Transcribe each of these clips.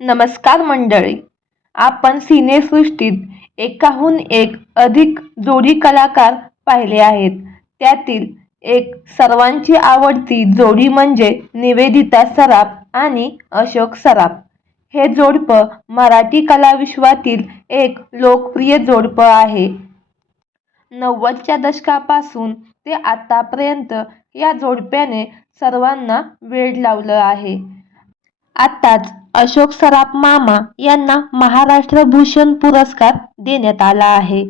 नमस्कार मंडळी. आपण सिनेसृष्टीत एकाहून एक अधिक जोडी कलाकार पाहिले आहेत. त्यातील एक सर्वांची आवडती जोडी म्हणजे निवेदिता सराफ आणि अशोक सराफ. हे जोडपं मराठी कलाविश्वातील एक लोकप्रिय जोडपं आहे. नव्वदच्या दशकापासून ते आतापर्यंत या जोडप्याने सर्वांना वेड लावलं आहे. आत्ताच अशोक सराफ मामा यांना महाराष्ट्र भूषण पुरस्कार देण्यात आला आहे.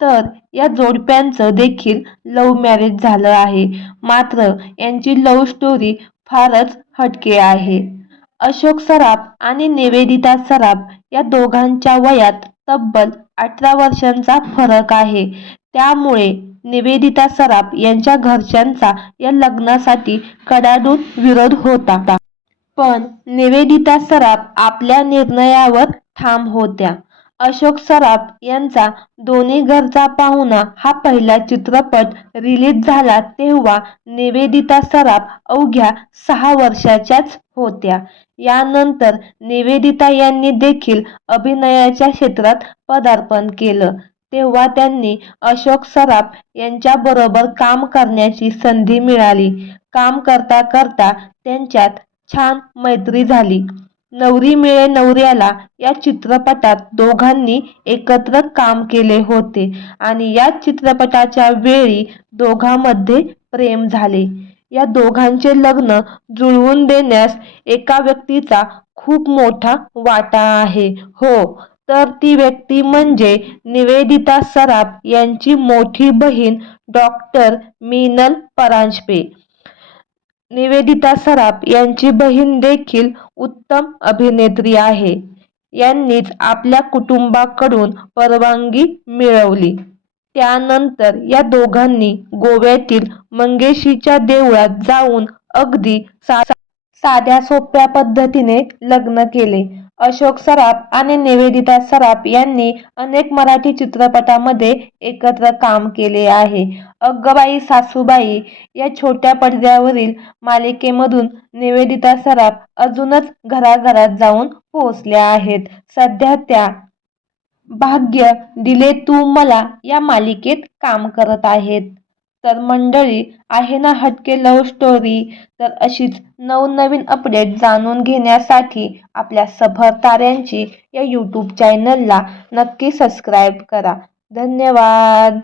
तर या जोडप्यांचं देखील लव्ह मॅरेज झालं आहे. मात्र यांची लव्ह स्टोरी फारच हटके आहे. अशोक सराफ आणि निवेदिता सराफ या दोघांच्या वयात तब्बल अठरा वर्षांचा फरक आहे. त्यामुळे निवेदिता सराफ यांच्या घरच्यांचा या लग्नासाठी कडाडून विरोध होता. पण निवेदिता सराफ आपल्या निर्णयावर ठाम होत्या. अशोक सराफ यांचा दोन्ही घरचा पाहुणा हा पहिला चित्रपट रिलीज झाला तेव्हा निवेदिता सराफ अवघ्या सहा वर्षाच्याच होत्या. यानंतर निवेदिता यांनी देखील अभिनयाच्या क्षेत्रात पदार्पण केलं. तेव्हा त्यांनी अशोक सराफ यांच्याबरोबर काम करण्याची संधी मिळाली. काम करता करता त्यांच्यात छान मैत्री झाली. नवरी मिळे नवऱ्याला या चित्रपटात दोघांनी एकत्र काम केले होते आणि या चित्रपटाच्या वेळी दोघांमध्ये प्रेम झाले. या दोघांचे लग्न जुळवून देण्यास एका व्यक्तीचा खूप मोठा वाटा आहे. हो तर ती व्यक्ती म्हणजे निवेदिता सराफ यांची मोठी बहीण डॉक्टर मीनल परांजपे. निवेदिता सराफ यांची बहीण देखील उत्तम अभिनेत्री आहे. यांनीच आपल्या कुटुंबाकडून परवानगी मिळवली. त्यानंतर या दोघांनी गोव्यातील मंगेशीच्या देवळात जाऊन अगदी सा साध्या सोप्या पद्धतीने लग्न केले. अशोक सराफ आणि निवेदिता सराफ यांनी अनेक मराठी चित्रपटामध्ये एकत्र काम केले आहे. अग्गबाई सासूबाई या छोट्या पडद्यावरील मालिकेमधून निवेदिता सराफ अजूनच घराघरात जाऊन पोहोचल्या आहेत. सध्या त्या भाग्य दिले तू मला या मालिकेत काम करत आहेत. तर मंडळी आहे ना हटके लव्ह स्टोरी तर अशीच नवनवीन अपडेट जाणून घेण्यासाठी आपल्या सफर ताऱ्यांची या यूट्यूब चॅनलला नक्की सबस्क्राईब करा. धन्यवाद!